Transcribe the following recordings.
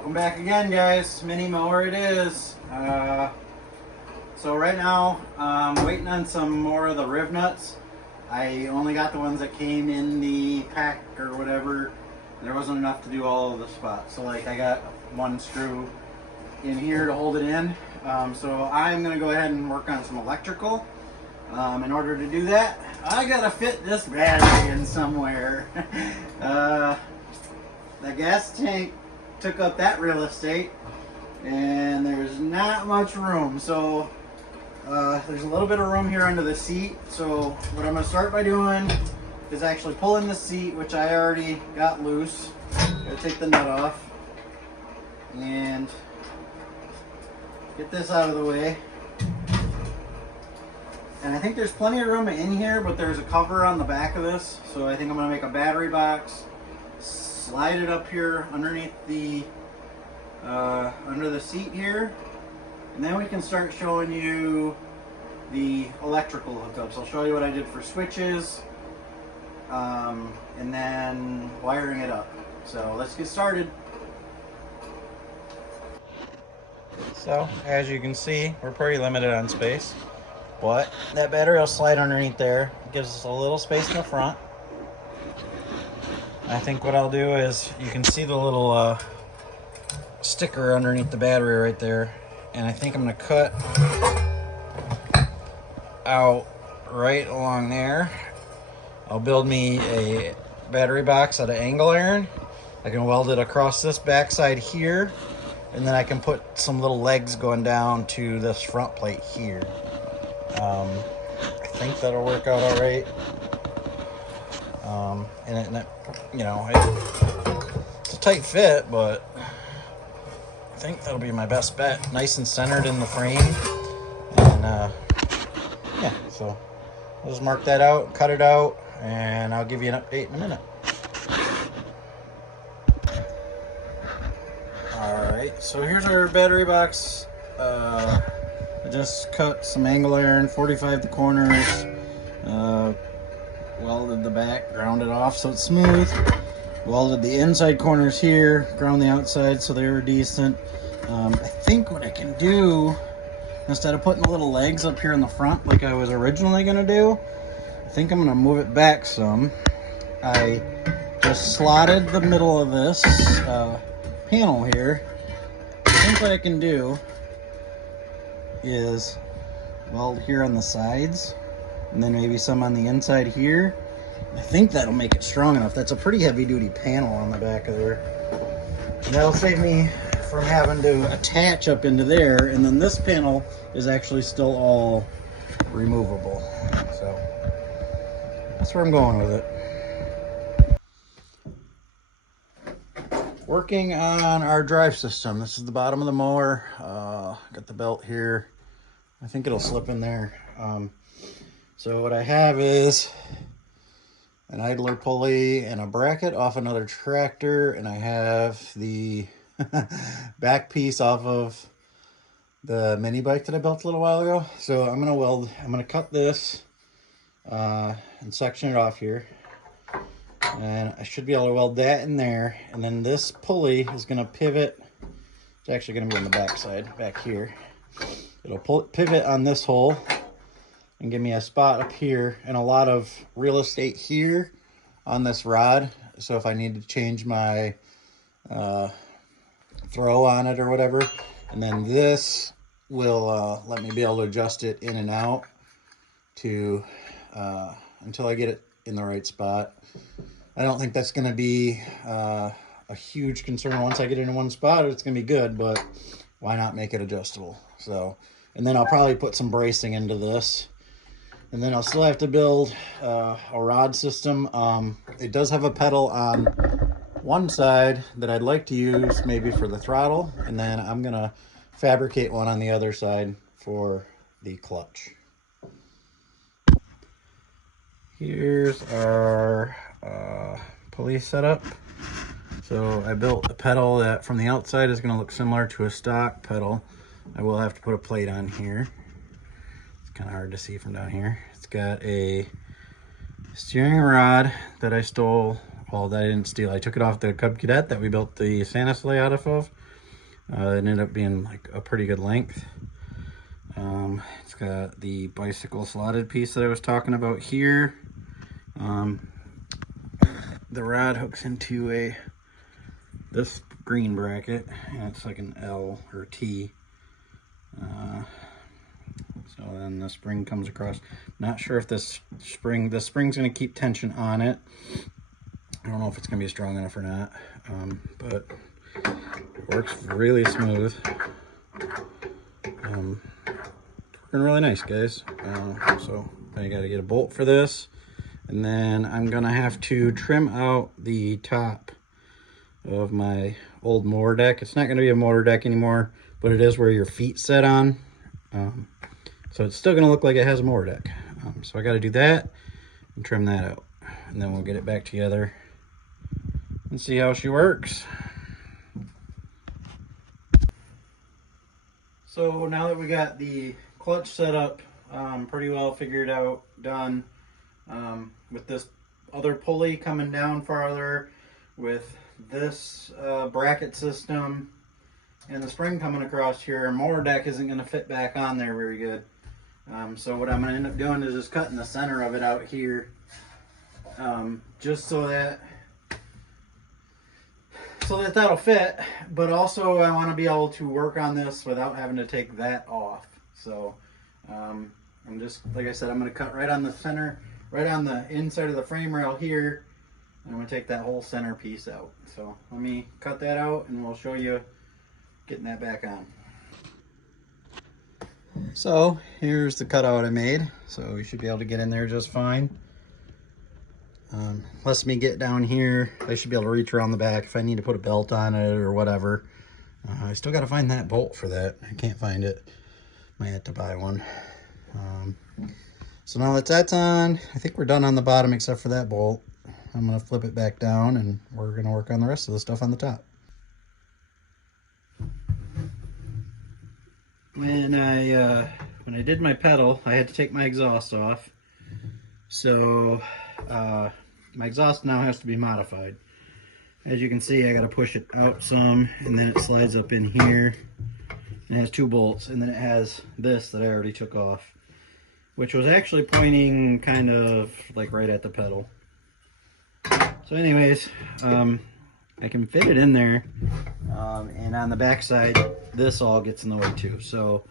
Welcome back again, guys. Mini mower it is. So right now I'm waiting on some more of the rib nuts. I only got the ones that came in the pack or whatever. There wasn't enough to do all of the spots. So like I got one screw in here to hold it in. So I'm gonna go ahead and work on some electrical. In order to do that, I gotta fit this battery in somewhere. The gas tank took up that real estate and there's not much room, so there's a little bit of room here under the seat. So what I'm going to start by doing is actually pulling the seat, which I already got loose. Gotta take the nut off and get this out of the way. And I think there's plenty of room in here, but there's a cover on the back of this, so I think I'm going to make a battery box, slide it up here underneath the under the seat here, and then we can start showing you the electrical hookups. I'll show you what I did for switches, and then wiring it up. So let's get started. So as you can see, we're pretty limited on space, but that battery will slide underneath there. It gives us a little space in the front. I think what I'll do is, you can see the little sticker underneath the battery right there, and I think I'm going to cut out right along there. I'll build me a battery box out of angle iron. I can weld it across this backside here, and then I can put some little legs going down to this front plate here. I think that'll work out all right. You know, it's a tight fit, but I think that'll be my best bet. Nice and centered in the frame, and yeah. So I'll just mark that out, cut it out, and I'll give you an update in a minute. Alright, so here's our battery box. I just cut some angle iron, 45 the corners, welded the back, ground it off so it's smooth, welded the inside corners here, ground the outside so they were decent. I think what I can do, instead of putting the little legs up here in the front like I was originally going to do, I think I'm going to move it back some. I just slotted the middle of this panel here. I think what I can do is weld here on the sides, and then maybe some on the inside here. I think that'll make it strong enough. That's a pretty heavy duty panel on the back of there. And that'll save me from having to attach up into there, and then this panel is actually still all removable. So that's where I'm going with it. Working on our drive system. This is the bottom of the mower. Got the belt here. I think it'll slip in there. So what I have is an idler pulley and a bracket off another tractor, and I have the back piece off of the mini bike that I built a little while ago. So I'm gonna cut this and section it off here, and I should be able to weld that in there. And then this pulley is gonna pivot. It's actually gonna be on the back side, back here. It'll pivot on this hole and give me a spot up here and a lot of real estate here on this rod. So if I need to change my throw on it or whatever, and then this will let me be able to adjust it in and out to until I get it in the right spot. I don't think that's going to be a huge concern. Once I get it in one spot, it's going to be good, but why not make it adjustable? So, and then I'll probably put some bracing into this. And then I'll still have to build a rod system. It does have a pedal on one side that I'd like to use maybe for the throttle, and then I'm gonna fabricate one on the other side for the clutch. Here's our pulley setup. So I built a pedal that from the outside is gonna look similar to a stock pedal. I will have to put a plate on here. Kind of hard to see from down here. It's got a steering rod that I stole. Well, that I didn't steal. I took it off the Cub Cadet that we built the Santa sleigh out of. It ended up being like a pretty good length. It's got the bicycle slotted piece that I was talking about here. The rod hooks into this green bracket, and it's like an L or T. So then the spring comes across. Not sure if the spring's going to keep tension on it. I don't know if it's going to be strong enough or not, but it works really smooth. Working really nice, guys. So I got to get a bolt for this, and then I'm going to have to trim out the top of my old mower deck. It's not going to be a motor deck anymore, but it is where your feet set on. So it's still going to look like it has a mower deck. So I got to do that and trim that out, and then we'll get it back together and see how she works. So now that we got the clutch set up pretty well figured out, done, with this other pulley coming down farther, with this bracket system and the spring coming across here, our mower deck isn't going to fit back on there very good. So what I'm going to end up doing is just cutting the center of it out here, just so that'll fit, but also I want to be able to work on this without having to take that off. So I'm just, like I said, I'm going to cut right on the center, right on the inside of the frame rail here. I'm going to take that whole center piece out. So let me cut that out and we'll show you getting that back on. So here's the cutout I made. So we should be able to get in there just fine. Lets me get down here. I should be able to reach around the back if I need to put a belt on it or whatever. I still got to find that bolt for that. I can't find it. Might have to buy one. So now that that's on, I think we're done on the bottom except for that bolt. I'm going to flip it back down and we're going to work on the rest of the stuff on the top. When I did my pedal, I had to take my exhaust off. So my exhaust now has to be modified. As you can see, I got to push it out some, and then it slides up in here. It has two bolts, and then it has this that I already took off, which was actually pointing kind of like right at the pedal. So anyways, I can fit it in there, and on the back side, this all gets in the way too. So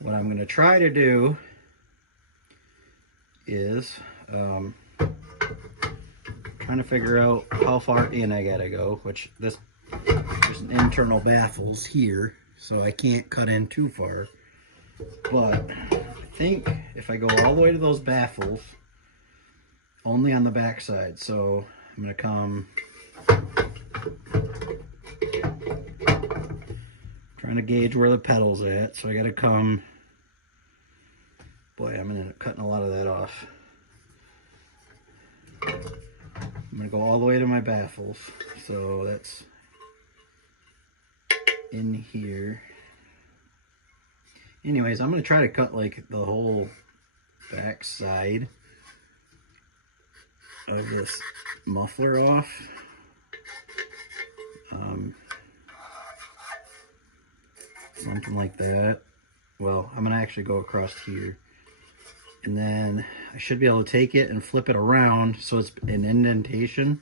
what I'm going to try to do is trying to figure out how far in I gotta go, which there's an internal baffles here, so I can't cut in too far. But I think if I go all the way to those baffles, only on the back side. So I'm gonna come, trying to gauge where the pedal's at. So I gotta come, boy, I'm gonna end up cutting a lot of that off. I'm going to go all the way to my baffles, so that's in here. Anyways, I'm going to try to cut like the whole back side of this muffler off. Something like that. Well, I'm going to actually go across here. And then I should be able to take it and flip it around so it's an indentation,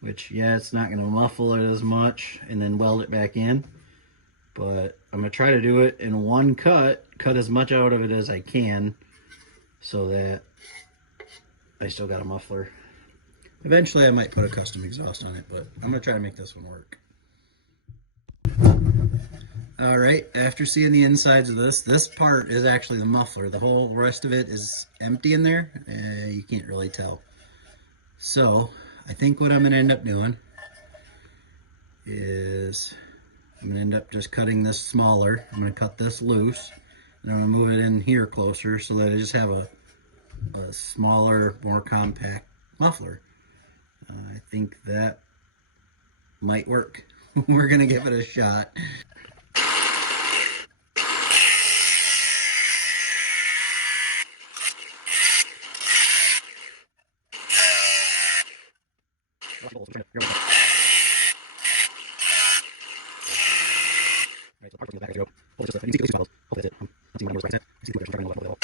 which, yeah, it's not going to muffle it as much, and then weld it back in. But I'm going to try to do it in one cut as much out of it as I can, so that I still got a muffler. Eventually I might put a custom exhaust on it, but I'm going to try to make this one work. Alright, after seeing the insides of this part is actually the muffler. The whole rest of it is empty in there. You can't really tell. So, I think what I'm going to end up doing is I'm going to end up just cutting this smaller. I'm going to cut this loose, and I'm going to move it in here closer so that I just have a smaller, more compact muffler. I think that might work. We're going to give it a shot. so the parts from the back, you can see those two pedals. Hopefully that's it. I'm seeing what numbers, like I said. I see the turning on the level.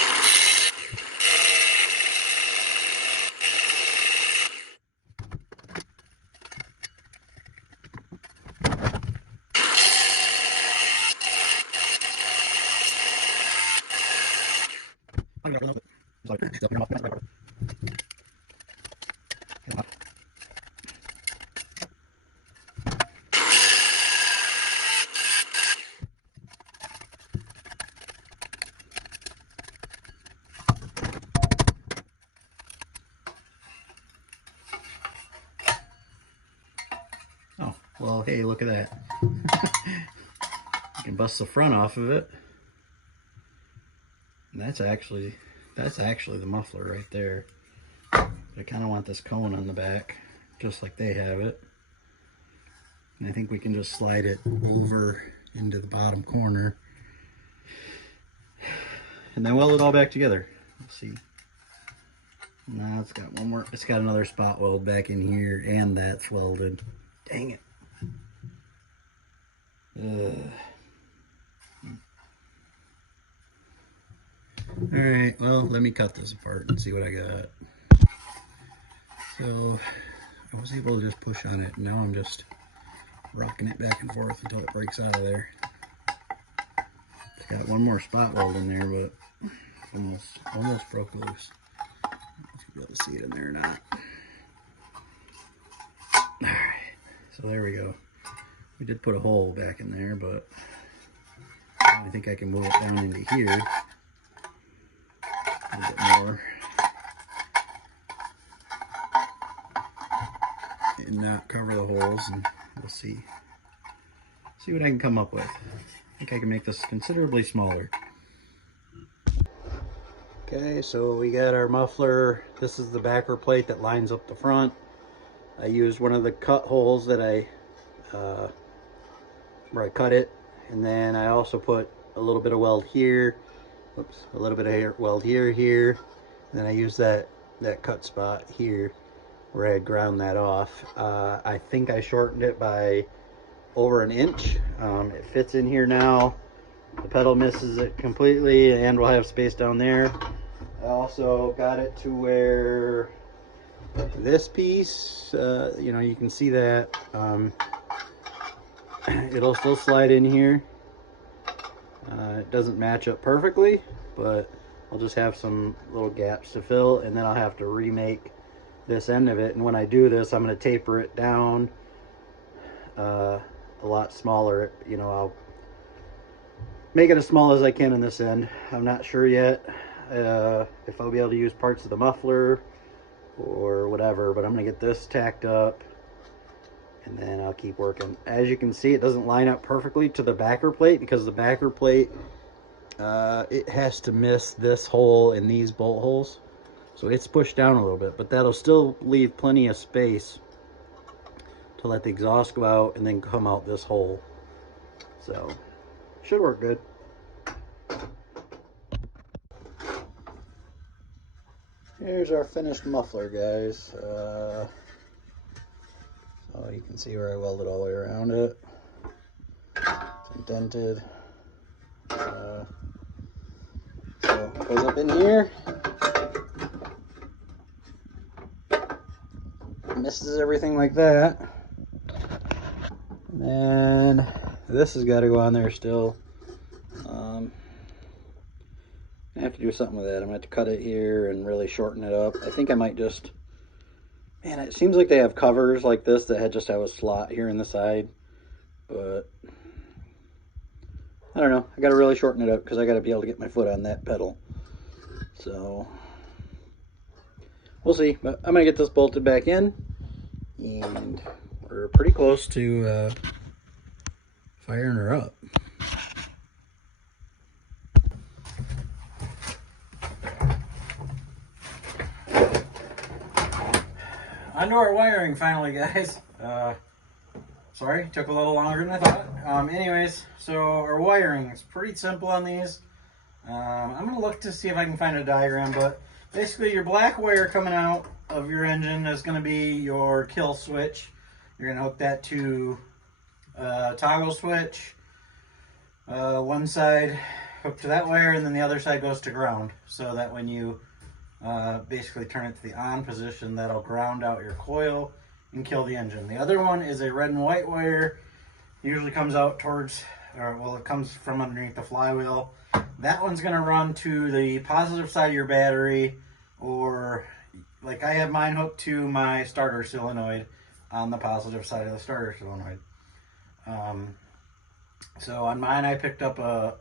Oh, well, hey, look at that. You can bust the front off of it. And that's actually the muffler right there. I kind of want this cone on the back, just like they have it. And I think we can just slide it over into the bottom corner. And then weld it all back together. Let's see. Now it's got one more. It's got another spot weld back in here, and that's welded. Dang it. Alright, well, let me cut this apart and see what I got. So, I was able to just push on it, and now I'm just rocking it back and forth until it breaks out of there. It's got one more spot weld in there, but it's almost broke loose. I don't know if you'll be able to see it in there or not. Alright, so there we go. We did put a hole back in there, but I think I can move it down into here a little bit more and not cover the holes, and we'll see what I can come up with. I think I can make this considerably smaller. Okay, so we got our muffler. This is the backer plate that lines up the front. I used one of the cut holes that where I cut it, and then I also put a little bit of weld here. Oops, a little bit of weld here, and then I used that cut spot here where I had ground that off. I think I shortened it by over 1 inch. It fits in here now. The pedal misses it completely, and we'll have space down there. I also got it to where this piece, you know, you can see that it'll still slide in here. It doesn't match up perfectly, but I'll just have some little gaps to fill, and then I'll have to remake this end of it. And when I do this, I'm going to taper it down a lot smaller. You know, I'll make it as small as I can in this end. I'm not sure yet if I'll be able to use parts of the muffler or whatever, but I'm going to get this tacked up, and then I'll keep working. As you can see, it doesn't line up perfectly to the backer plate, because the backer plate, it has to miss this hole and these bolt holes. So it's pushed down a little bit, but that'll still leave plenty of space to let the exhaust go out and then come out this hole. So, should work good. Here's our finished muffler, guys. So you can see where I welded all the way around it. It's indented. So it goes up in here. Misses everything like that. And then this has got to go on there still. I have to do something with that. I'm going to have to cut it here and really shorten it up. I think I might just... Man, it seems like they have covers like this that just have a slot here in the side. But I don't know. I got to really shorten it up because I got to be able to get my foot on that pedal. So we'll see. But I'm going to get this bolted back in. And we're pretty close to firing her up. Onto our wiring finally, guys. Sorry, took a little longer than I thought. Anyways, so our wiring is pretty simple on these. I'm going to look to see if I can find a diagram, but basically your black wire coming out of your engine is going to be your kill switch. You're going to hook that to a toggle switch. one side hooked to that wire, and then the other side goes to ground, so that when you basically turn it to the on position, that'll ground out your coil and kill the engine. The other one is a red and white wire, usually comes out towards, or well, it comes from underneath the flywheel. That one's going to run to the positive side of your battery, or like I have mine hooked to my starter solenoid on the positive side of the starter solenoid. So on mine, I picked up a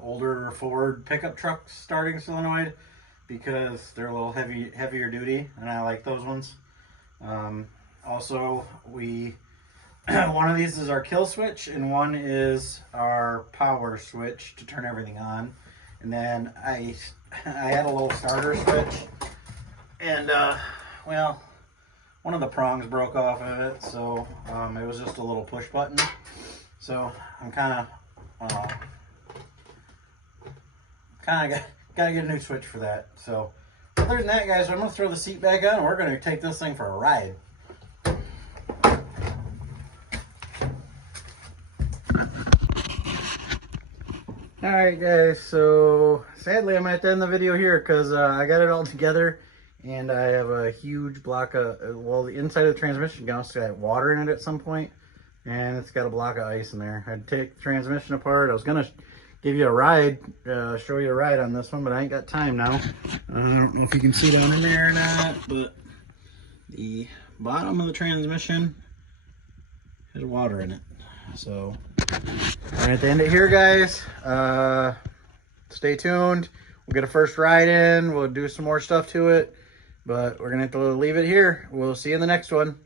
older Ford pickup truck starting solenoid because they're a little heavier duty, and I like those ones. Also, one of these is our kill switch, and one is our power switch to turn everything on. And then I had a little starter switch, and well, one of the prongs broke off of it, so it was just a little push button. So I'm kind of gotta get a new switch for that. So other than that, guys, I'm gonna throw the seat back on, and we're gonna take this thing for a ride. Alright guys, so sadly I'm at the end of the video here because I got it all together, and I have a huge block of, well, the inside of the transmission got water in it at some point, and it's got a block of ice in there. I'd take the transmission apart. I was going to give you a ride, show you a ride on this one, but I ain't got time now. I don't know if you can see down in there or not, but the bottom of the transmission has water in it. So we're going to end it here, guys. Stay tuned. We'll get a first ride in. We'll do some more stuff to it, but we're going to have to leave it here. We'll see you in the next one.